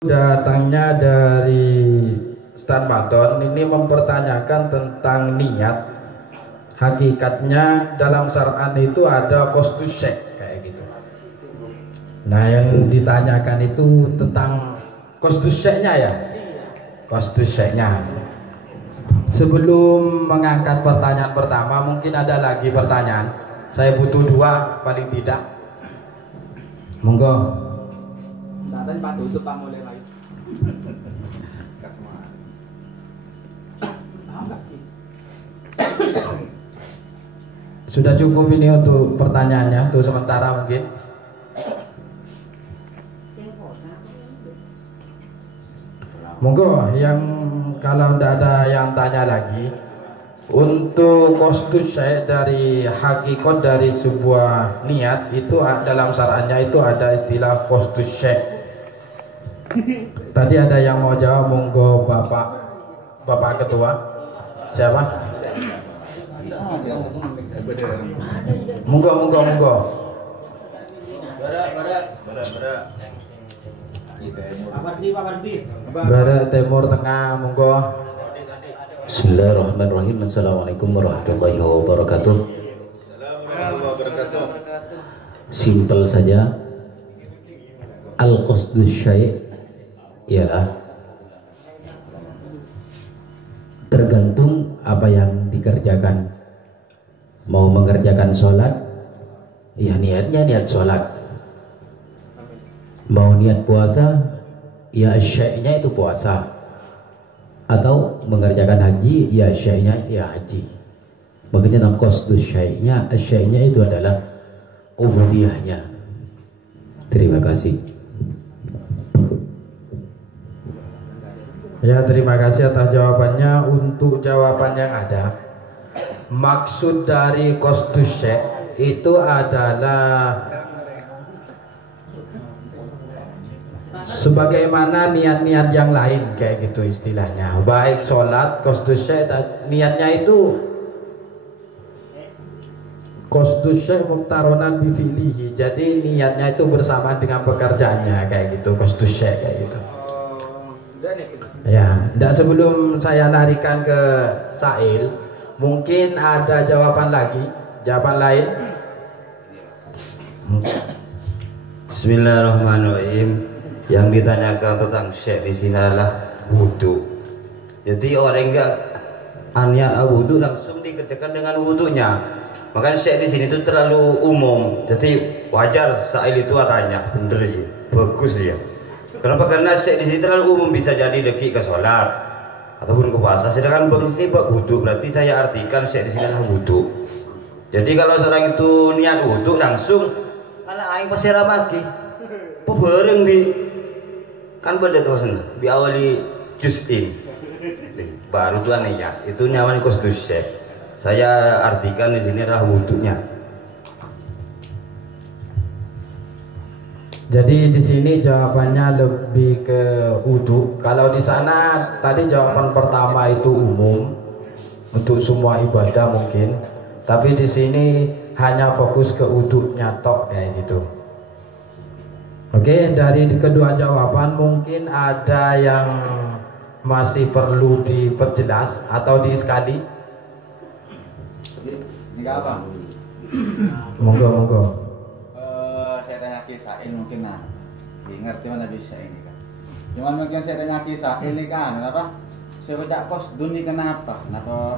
Datangnya dari Ustaz Maton ini mempertanyakan tentang niat. Hakikatnya dalam syar'an itu ada qasdus syekh kayak gitu. Nah, yang ditanyakan itu tentang qasdus syekhnya ya. Qasdus syekhnya. Sebelum mengangkat pertanyaan pertama, mungkin ada lagi pertanyaan. Saya butuh dua paling tidak. Monggo. Saat Pak tutup Pak mulai lagi. Sudah cukup ini untuk pertanyaannya, untuk sementara mungkin. Monggo, yang kalau tidak ada yang tanya lagi, untuk qasdus syekh dari hakikat dari sebuah niat itu dalam syar'annya itu ada istilah qasdus syekh. Tadi ada yang mau jawab, monggo Bapak Ketua. Siapa? Monggo. Barat Timur Tengah, monggo. Bismillahirrahmanirrahim. Assalamualaikum warahmatullahi wabarakatuh. Simpel saja. Al-qasdus syai' ialah tergantung apa yang dikerjakan. Mau mengerjakan sholat, ya niatnya niat sholat. Mau niat puasa, ya syai'nya itu puasa. Atau mengerjakan haji, ya syai'nya ya haji. Makanya qasdus syai'nya itu adalah ubudiyahnya. Terima kasih. Ya, terima kasih atas jawabannya. Untuk jawaban yang ada, maksud dari qasdus syekh itu adalah sebagaimana niat-niat yang lain kayak gitu istilahnya. Baik sholat, qasdus syekh niatnya itu qasdus syekh muktaronan bifi'lihi. Jadi niatnya itu bersamaan dengan pekerjaannya kayak gitu, qasdus syekh kayak gitu. Ya, dan sebelum saya larikan ke Sail, mungkin ada jawaban lain. Bismillahirrahmanirrahim. Yang ditanyakan tentang syekh di sini adalah wudu. Jadi orang enggak niat wudu langsung dikerjakan dengan wudunya. Makanya syekh di sini itu terlalu umum. Jadi wajar Sail itu tanya, bener sih, bagus ya. Kenapa? Karena syekh di sini terlalu umum, bisa jadi deki ke sholat ataupun ke puasa. Sedangkan bang sini bab wudu, berarti saya artikan syekh di sini adalah wudu. Jadi kalau seorang itu niat wudu langsung, karena aing pasti ramaki, bareng di kan pada tuasan diawali justin, baru tuh niat. Itu nyaman qasdus syekh. Saya artikan di sini adalah wudunya. Jadi di sini jawabannya lebih ke wudu. Kalau di sana tadi jawaban pertama itu umum untuk semua ibadah mungkin. Tapi di sini hanya fokus ke wudunya tok kayak gitu. Oke, dari kedua jawaban mungkin ada yang masih perlu diperjelas atau disekali. Ini apa? Monggo. Saya tanya kisah ini mungkin ngerti mana bisa ini kan. Cuman mungkin saya tanya kisah ini kan, kenapa? Saya baca qasdun ini kenapa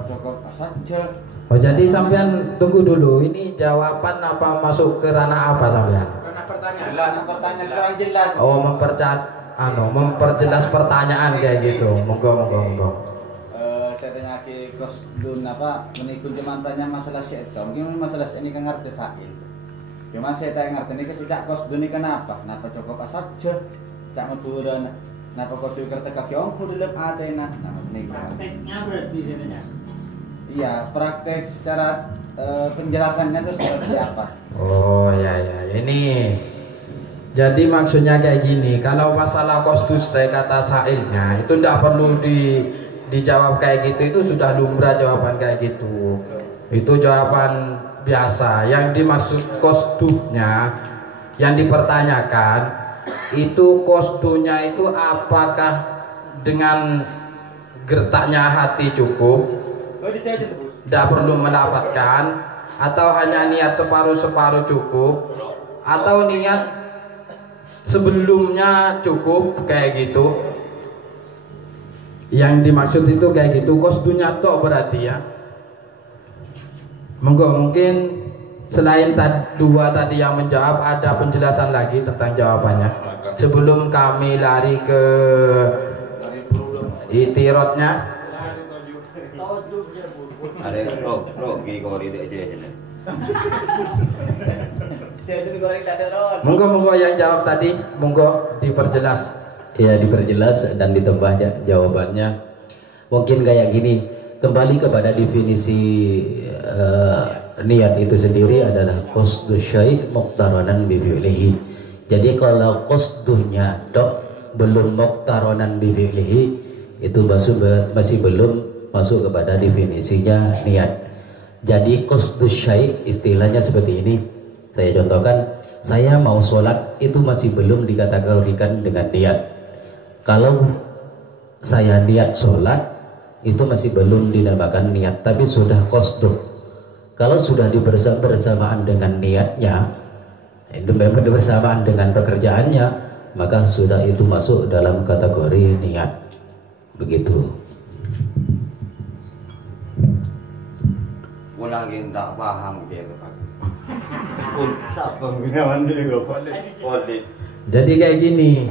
cukup saja. Oh, jadi sampean tunggu dulu, ini jawaban apa masuk ke ranah apa sampean? Karena pertanyaan kurang jelas. Oh, memperjelas pertanyaan kayak gitu. Monggo. Saya tanya ke qasdun menikun cuman tanya masalah syekh. Mungkin masalah ini kan ngerti Sail. Cuman saya tak ngerti ini sejak qasdun ini kenapa cukup saja. Cak ngeburan. Kenapa kau suka kaki ongku dalam adena? Prakteknya berarti sebenarnya. Iya, praktek secara penjelasannya itu seperti apa? Oh ya, ini jadi maksudnya kayak gini. Kalau masalah qasdus saya kata Sailnya itu tidak perlu dijawab kayak gitu. Itu sudah lumrah jawaban kayak gitu. Itu jawaban biasa. Yang dimaksud qasduhnya yang dipertanyakan itu kosdunya itu apakah dengan gertaknya hati cukup, tidak perlu melafadzkan, atau hanya niat separuh-separuh cukup, atau niat sebelumnya cukup, kayak gitu. Yang dimaksud itu kayak gitu, kosdunya tok berarti ya. Mungkin selain dua tadi yang menjawab, ada penjelasan lagi tentang jawabannya sebelum kami lari ke itirotnya. Ada rogi kori aja. Monggo yang jawab tadi, monggo diperjelas. Ya, diperjelas dan ditambah jawabannya. Mungkin kayak gini, kembali kepada definisi niat itu sendiri adalah qasdu syai' muqtaranan bi fi'lihi. Jadi kalau qasdunya dok belum muqtaranan bi fi'lihi, itu masih belum masuk kepada definisinya niat. Jadi qasdu syai' istilahnya seperti ini. Saya contohkan, saya mau sholat, itu masih belum dikategorikan dengan niat. Kalau saya niat sholat, itu masih belum dinamakan niat, tapi sudah qasdu. Kalau sudah bersamaan dengan niatnya, bersamaan dengan pekerjaannya, maka sudah itu masuk dalam kategori niat. Begitu. Lagi tak paham dia Pak. Sabang gimana dulu Pak? Jadi kayak gini.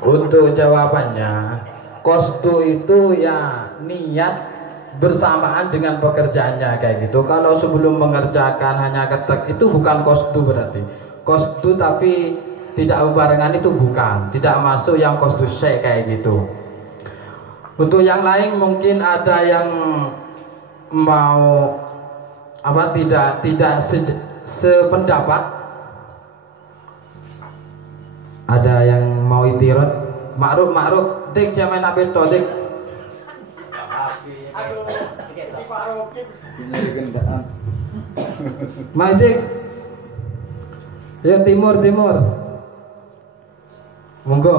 Untuk jawabannya, qasdu itu ya niat bersamaan dengan pekerjaannya kayak gitu. Kalau sebelum mengerjakan hanya ketek, itu bukan qasdu berarti. Qasdu tapi tidak berbarengan, itu bukan, tidak masuk yang qasdu syai' kayak gitu. Untuk yang lain mungkin ada yang mau tidak sependapat. Ada yang mau itirot, makruf, dik jangan ambil to dik. Dik, ya timur. Monggo,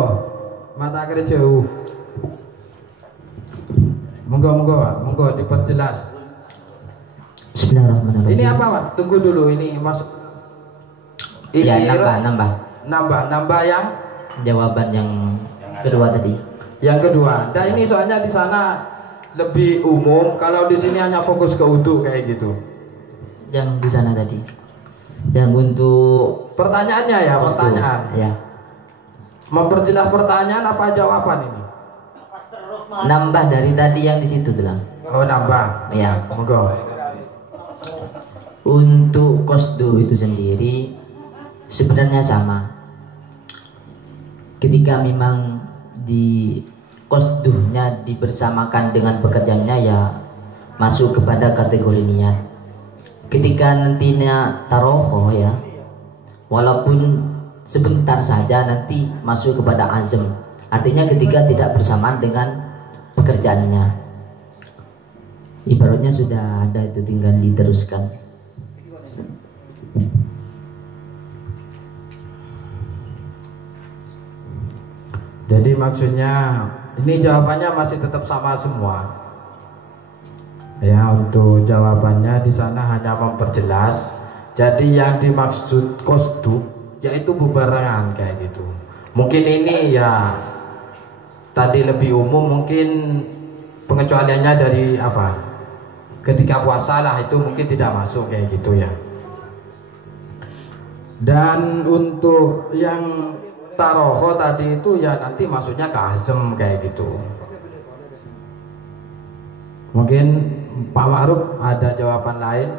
mata kira jauh. Monggo diperjelas. Bismillahirrahmanirrahim. Ini apa Pak? Tunggu dulu, ini Mas. Ya, nambah yang jawaban yang kedua tadi. Yang kedua. Dan ini soalnya di sana lebih umum, kalau di sini hanya fokus ke wudu kayak gitu. Yang di sana tadi. Yang untuk pertanyaannya ya, qasdu. pertanyaan. Ya. Memperjelas pertanyaan apa jawaban ini? Nambah dari tadi yang di situ tuh lah. Oh, nambah. Ya. Monggo. Untuk qasdu itu sendiri sebenarnya sama. Ketika memang di qasdunya dibersamakan dengan pekerjaannya, ya masuk kepada kategori niat. Ketika nantinya taroho, ya walaupun sebentar saja, nanti masuk kepada azm. Artinya ketika tidak bersamaan dengan pekerjaannya, ibaratnya sudah ada, itu tinggal diteruskan. Jadi maksudnya ini jawabannya masih tetap sama semua. Ya, untuk jawabannya di sana hanya memperjelas. Jadi yang dimaksud qasdu yaitu bebarengan kayak gitu. Mungkin ini ya tadi lebih umum, mungkin pengecualiannya dari apa? Ketika puasa lah, itu mungkin tidak masuk kayak gitu ya. Dan untuk yang taroho tadi itu ya nanti maksudnya ke azm kayak gitu. Mungkin Pak Ma'ruf ada jawaban lain?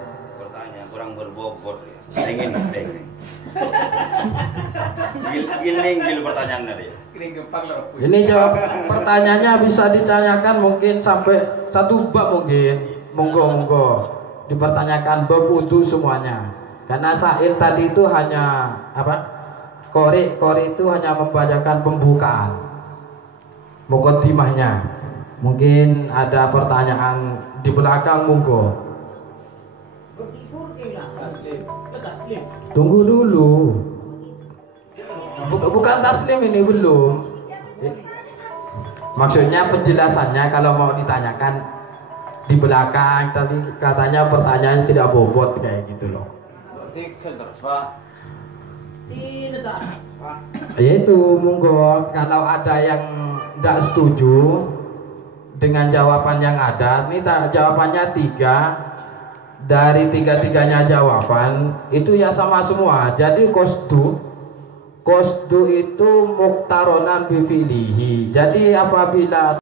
Pertanyaan kurang berbobot ya. Ingin. Gil pertanyaan tadi. Ini jawab pertanyaannya bisa ditanyakan mungkin sampai 1 bab mungkin. Monggo dipertanyakan bab wudu semuanya. Karena Sa'il tadi itu hanya apa? Qori itu hanya membacakan pembukaan, muqaddimahnya. Mungkin ada pertanyaan di belakang, monggo. Tunggu dulu. Bukan taslim ini belum. Maksudnya penjelasannya kalau mau ditanyakan di belakang tadi katanya pertanyaan tidak bobot kayak gitu loh. Berarti terus Pak. Tidak tak. Yaitu monggo kalau ada yang tidak setuju dengan jawaban yang ada, ini jawabannya 3 dari 3-tiganya jawaban itu ya sama semua. Jadi qasdu itu muktaronan bi fi'lihi. Jadi apabila